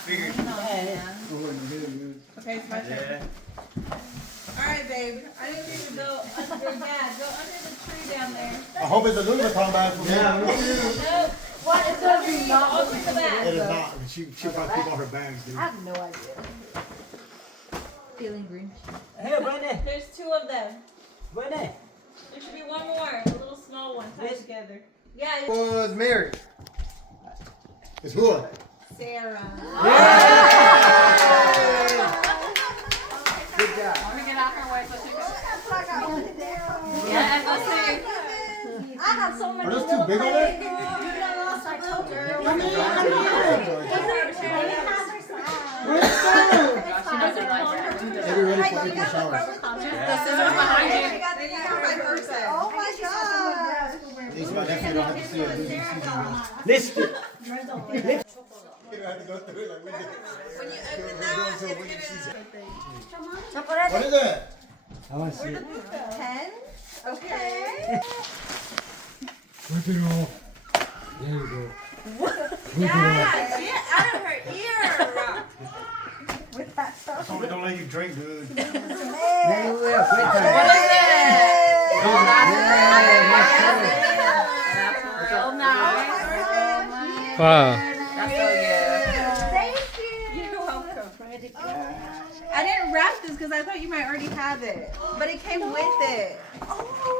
figured. Okay, it's my turn. Alright, babe. I didn't think to go under your dad. Go under the tree down there. I hope it's a Louis Vuitton bag for me. Yeah, me too. No. What? It's gonna be not over the It back. is not. She probably keep all her bags, dude. I have no idea. Feeling green. Hey, Brandy. There's two of them. Brandy. There should be one more. A little small one tied together. Yeah. Was married. It's who? Sarah. Good job. Let me get out her way so she can. Yeah, go say. I got so many. Are those too big on there? You got lost. I told her. I'm Maybe ready for April showers. The scissors behind you. Oh my god! At least my nephew don't have to see a losing season. Listen. You don't have to go through it like we did. When you open We're that, going to a it's winning season. gonna. What is that? I want to see it. 10? Okay. Rip it off. There you go. Yeah, get out of her ear. With that stuff. So we don't let you drink, dude. Maybe we'll have great time. What is it? Real nice. Wow. That's so good. Thank you. You're welcome. I didn't wrap this because I thought you might already have it, but it came with it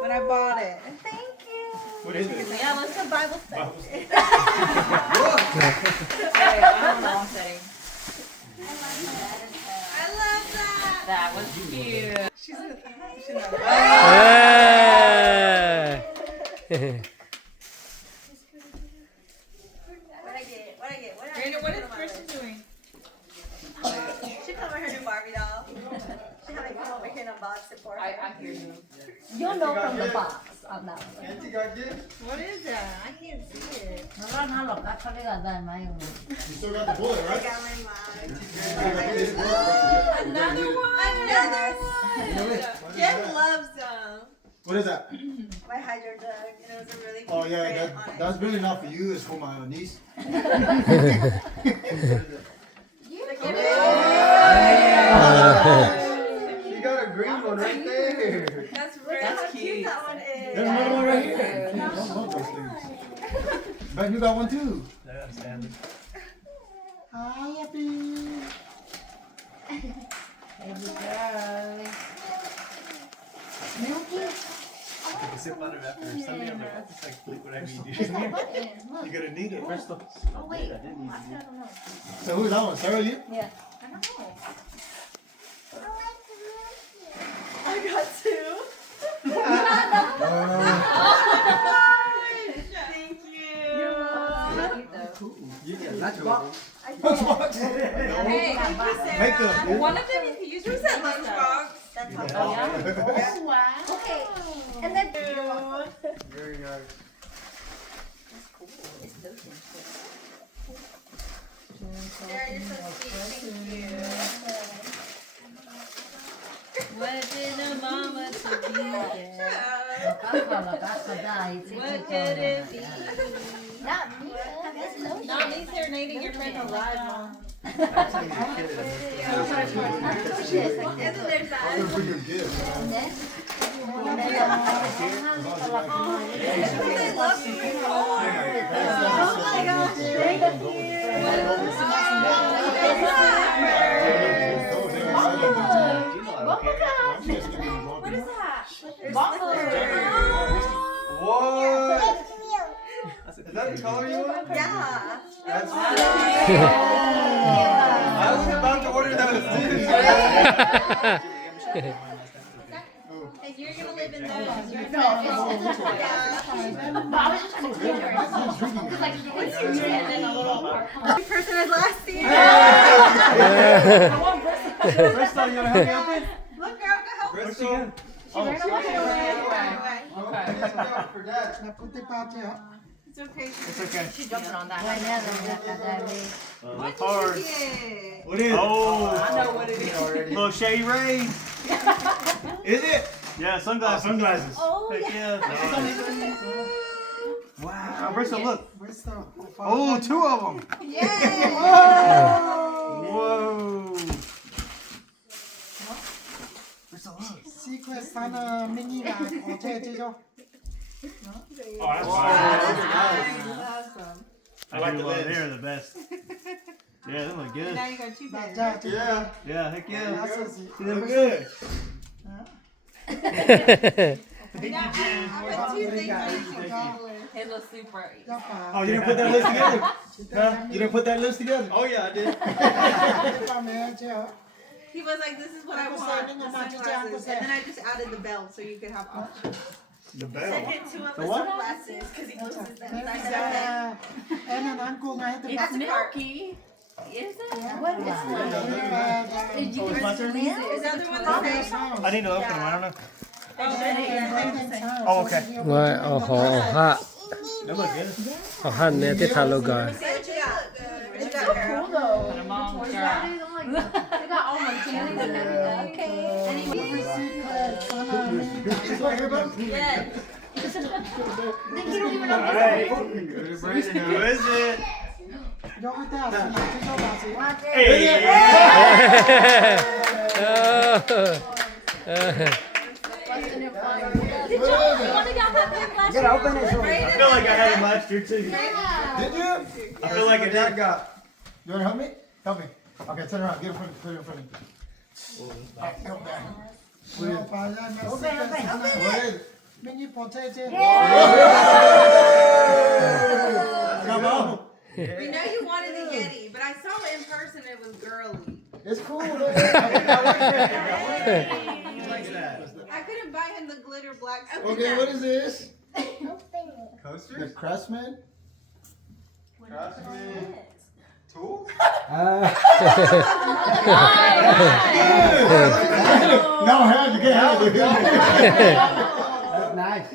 when I bought it. Thank you. What is it? Yeah, let's do Bible study. Wait, I don't know. I'm saying. I love that. That was cute. She's not. Hey. What I get? Brandon, what is Kristen doing? She come over here to Barbie doll. She had to come over here and unbox it for her. I hear you. You'll know from the box on that one. Auntie got gifts? What is that? I can't see it. You still got the bullet, I right? got my mom. Another one. Another one. Jeff loves them. What is that? My hydro jug, and it was a really cute Oh yeah, print on it. that's really not for you. It's for my niece. Look at it. She got a green one right there. That's Look very at how cute. cute that one is. There's another one right here. I love those things. Ben, you got one too. Yeah, standard. Hi, happy. I can sip on it after Sunday. I'm like, I'll just like sleep whatever you do. You're gonna need it. First off. Oh wait, I didn't need I it. don't know. So who's that one? Sarah, you? Yeah. I don't know. I got two. Thank you. You get lots of them. I did. Lunchbox. Hey, Thank you, Sarah. Make them, dude. one of them you can use for that lunchbox. That's Yeah. all. Oh wow. Okay. And then Very nice. Sarah, you're so sweet. Thank you. What did a mama to be? What could it be? not me. Not me serenading your friend alive, Mom. Isn't there that? I'm gonna bring your gift. They love you. Oh my gosh. Thank you. What is that? What? Is that the color you want? Yeah. That's I was about to order those too. Hey, you're gonna live in those. No, I was just trying to explain to her. Because like you went through and then a little part. Person as last year. Bristol, you wanna help me out there? Look, girl, go help. Bristol? She ran away. Okay. For that. It's okay. It's okay. She's jumping on that. Look hard. Yeah. What is it? Oh, I know what it is. little shady rays. Is it? Yeah, sunglasses. Sunglasses. Oh, Heck yeah. yeah. Wow, Bristol, look. Bristol. Oh, two of them. Yay. Sana mini là có chơi chơi cho. Oh, that's Wow, fine. that's Awesome. I like the lens. They're the best. Yeah, they look good. Now you got two Là pairs. cha chơi. Yeah. Yeah, heck Là yeah. sao gì? They look good. I put two things on each controller. It looks super. Cho bà. Oh, you didn't put that list together? Huh? You didn't put that list together? Oh yeah, I did. Cho mẹ chơi. He was like, this is what I Uncle want, Sam, the Uncle Sam, sunglasses. Uncle Sam. And then I just added the belt so you could have options. The bell. Second two of The the what? sunglasses because he loses them. Mẹ So I sẽ said, okay. em là ăn cô ngay từ It's milky. Is it? What is that? Did you Oh, it's my turn? Is the other one the same? I need to open them. I don't know. Oh, okay. ว่าเอาของเอาผ้า They look good. เอาผ้าเนี่ยที่ทาโลกา See what you got. What you got, girl? Cool though. Put 'em on, Toys girl. Fridays, I'm like, they got all my candies and everything. Okay. Sana mini là. It's like everybody. Yeah. Then you don't even know All what's right. Who is it? Cho người ta là cho bà gì? Hey. in it fun. Did you want to get that big last year? Open it. I feel like I had him last year too. Did you? I feel like I did. got. You want to help me? Help me. Okay, turn around. Get in front. Put it in front of me. Help that. Cho bà ra mà. What is it? Mini có chơi chơi. Come on. We know you wanted the Yeti, but I saw it in person. It was girly. It's cool. You like that? I couldn't buy him the glitter black. Okay, what is this? The Coasters? Craftsman? Craftsman. Tools? No, hell, you can't have it. That's nice.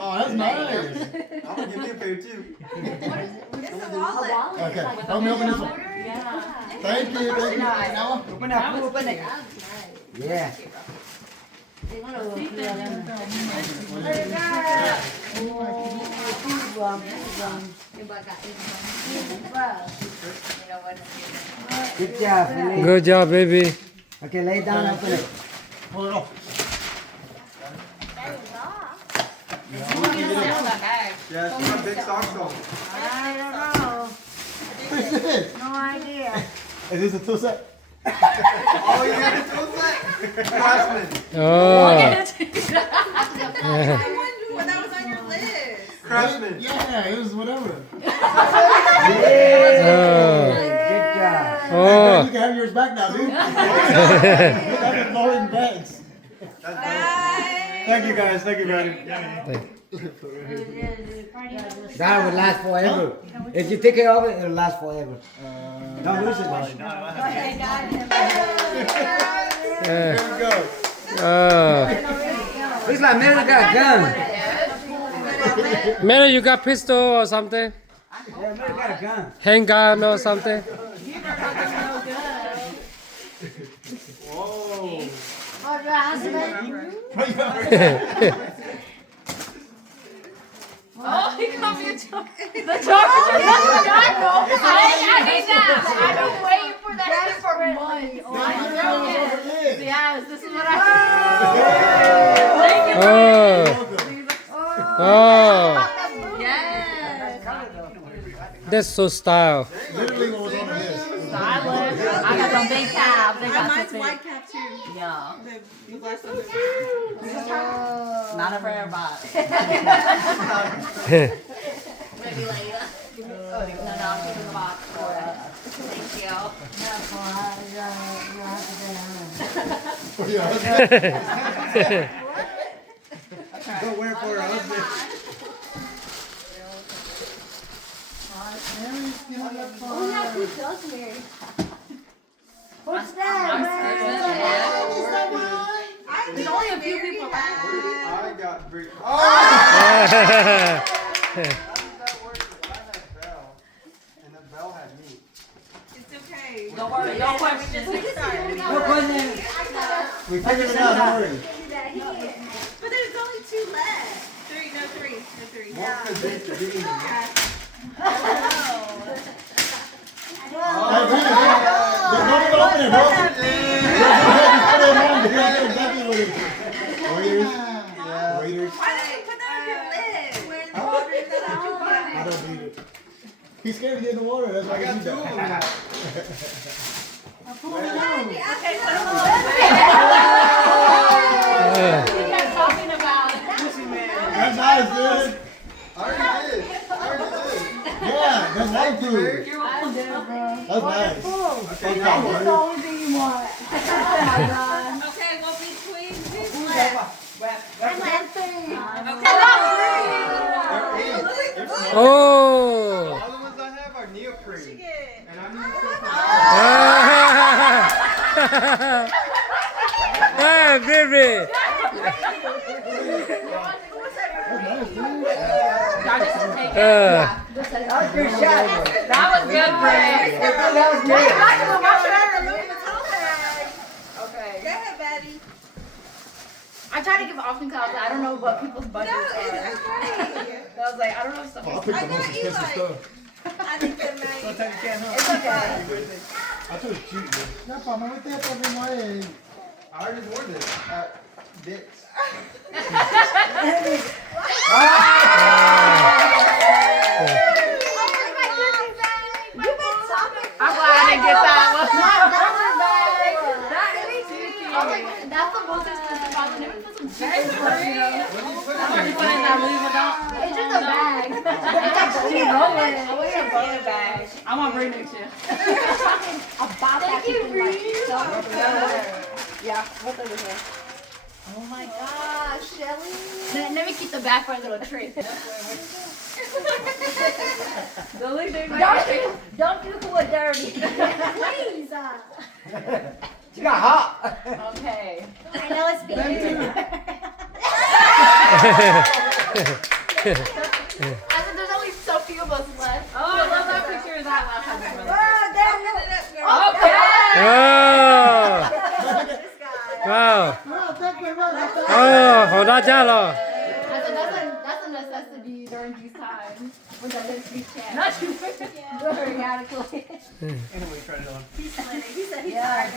Oh, that's nice. I'm gonna give you a pair too. It's a wallet. Okay, help me open this one. Yeah. Thank you. Thank you. Now, Open up, open it. Yeah. They want to look real in there. Good job, Philly. Good job, baby. Okay, lay down, open it. pull it off. Sell that bag. Yeah, it's got big socks on. What is this? No idea. Is this a tool set? Oh, you got a tool set? Craftsman. Oh. I wondered what that was on your list. Craftsman. Yeah, it was whatever. Oh. Good job. Oh. You can have yours back now, dude. I've been lowering bags. Thank you guys. Thank you, buddy. That will last forever. If you take care of it, it'll last forever. Don't lose it, man. There we go. Oh. Looks like Mary got a gun. Mary, you got pistol or something? Yeah, Mary got a gun. Handgun or something? Whoa. Oh, your husband? Oh, he got me a chocolate. The chocolate. I need that. I've been waiting for that shit for months. Oh, I know. Yes, this is what I. Thank you. Oh. Yes. That's so style. Literally what was on the list. I got some big calves. They got Mine's some white cap too. Yeah. The last one. Not a prayer box. Maybe later. No, I'm keeping the box for it. Thank you. Don't wear it for her husband. Oh, yeah, who does marry? What's that? There's only a few people left. I got great. Oh! And the bell had me. It's okay. Don't worry. Don't worry. Just get started. Look on there. We figured it out, don't worry. But there's only two left. Three. What could this be? Don't even open it, bro. Just put it on. Exactly what it is. Waiters. Waiters. Why did you put that on your list? Where's the water? Is that what you I want? don't need it. He's scared to get in the water. That's why I got 2 of them. Okay, put them on. Yeah. What are you guys talking about? That's nice, dude. I already did. Yeah, that's nice, dude. You're welcome. That's nice. Oh, Okay, that's the only thing you want. Oh my god. Okay, well, between who's I'm laughing. Oh. All the ones I have are neoprene. And I'm Hey, baby. Y'all just take it. That was good shot. That was good, Brad. That was good. Okay. Go ahead, Betty. I try to give often because I don't know what people's budgets No, are. it's okay. I was like, I don't know if stuff I'll is. pick the I most got you, expensive like- stuff. I think that might. Sometimes you can't help. It's okay. I took it cute, man. Ya para no meter por mi madre. I already wore this. Dicks. I'm glad I didn't get that one. I was like, that's the most expensive problem. Let me put some chicken stuff, you know. What do you put I'm in gonna put it in that Louis Vuitton. It's just a bag. She's rolling. I want a bowler bag. I'm gonna bring next year. Thank you, Bree. Yeah, what's over here? Oh my gosh, Shelly. Let me keep the bag for a little treat. Don't do it dirty. Please. She got hot. Okay. I know it's big. I said there's only so few of us left. Oh, I love that picture of that last time. Okay. Oh. Wow. No, thank you very much. Oh, 好大家了。 I said that's a necessity during these times. When the lips be chapped. Not you. Very adequately. Anyway, try it on. He said he's Yeah,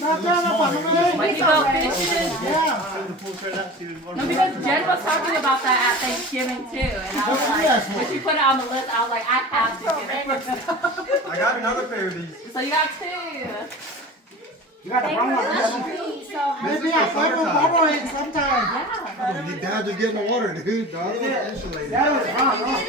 No, para no me. When you go fishing. Yeah. So the pool started out, she was No, wondering. because Jen was talking about that at Thanksgiving too, and I was like, when she put it on the list, I was like, I have to get it. I got another pair of these. So you got two. You got the wrong one. Maybe I'll borrow it sometime. Yeah. Your dad just get in the water, dude. Dog. Insulated. That was wrong.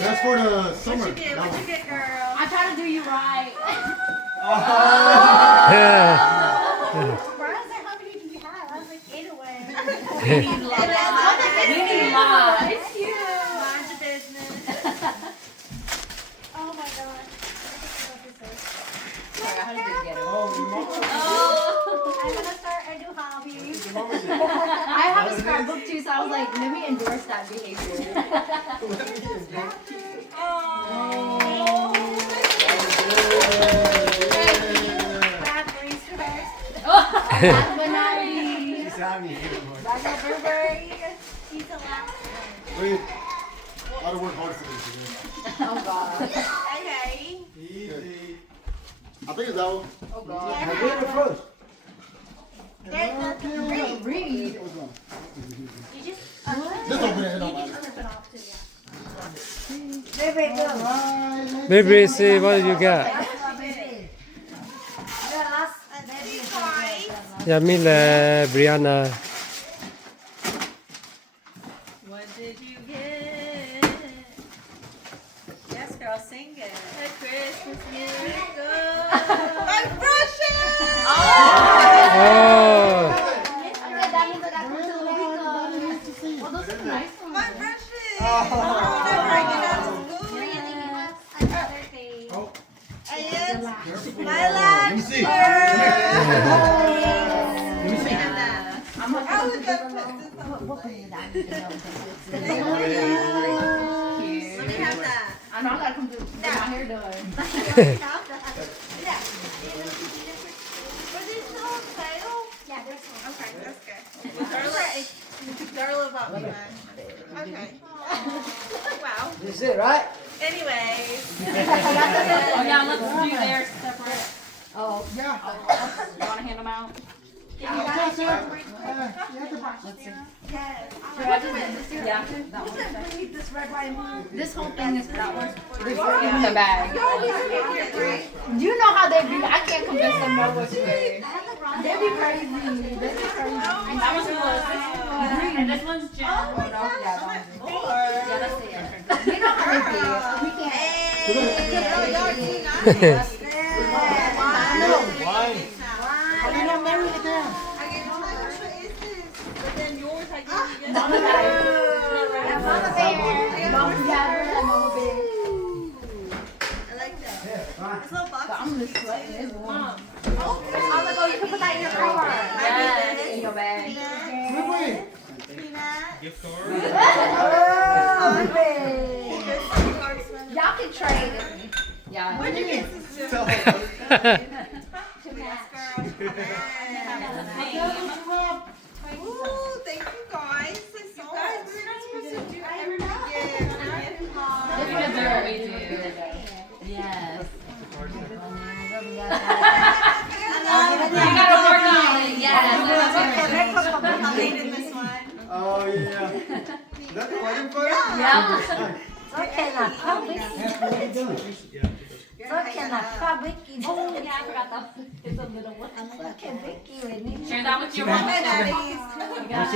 That's for the summer. What you get? What you get, girl? I try to do you right. Yeah. Brian's like, how many do you have? I was like, 8 away. We need lies. We need lies. Mind your business. Oh my god. How did you get it? I'm gonna start a new hobby. I have a scrapbook too, so I was like, let me endorse that behavior. Raspberries first. Banana. She saw me. Blueberry. Pizza last. Wait. I gotta work hard for this today. Oh god. Okay. Easy. I think it's that one. Oh god. Now get it first. There's the Read. Which one? You just Just open it. It don't matter. flip it off too, yeah. Right, Baby, see what you got. Yamile, Brianna. What did you get? Yes, girl, sing it. A Christmas miracle. My brushes! Oh. That means I got to the weekend. Well, those are nice ones. My brushes! Whenever I get out of school. Another thing. And my last Let me see. I'm gonna I put was this gonna on. put this on. We'll put it down. You can know. Let me have that. I know I gotta come to get my hair done. Yeah. Was it still on sale? Yeah, there's one. Okay, that's good. Darla bought me one. Okay. Wow. This is it, right? Anyways. Oh yeah, let's do theirs separate. Oh, Yeah. you wanna hand them out? You have to buy. Yeah. This red wine. This whole thing is that one. In the bag. You know how they be. I can't convince them no which way. They be crazy. They be crazy. That one's yours. And this one's Jen. Yeah, that's it. You know how they be. We can't. Wine. You're not married to them. But then yours, I gave you Mama bear. Mama bear. Mama bear. Mama bear. I like that. It's little boxes. I'm just sweating this one. Oh my god, you can put that in your car. Yes, in your bag. Gift card. Y'all can trade it. Yeah. Where'd you get this to? Tell her. Yes, girl. Ooh, thank you guys. It's so guys, we're not supposed to do every gift. Look at the we do. Yes. You gotta work on it. Yes. I'm hating this one. Oh yeah. Is that the wedding photo? Yeah. Okay, now public. Yeah. Okay, now public. Oh, yeah, I forgot that. It's a little one. Okay, Vicky with me. Share that with your Hi, mom. daddies.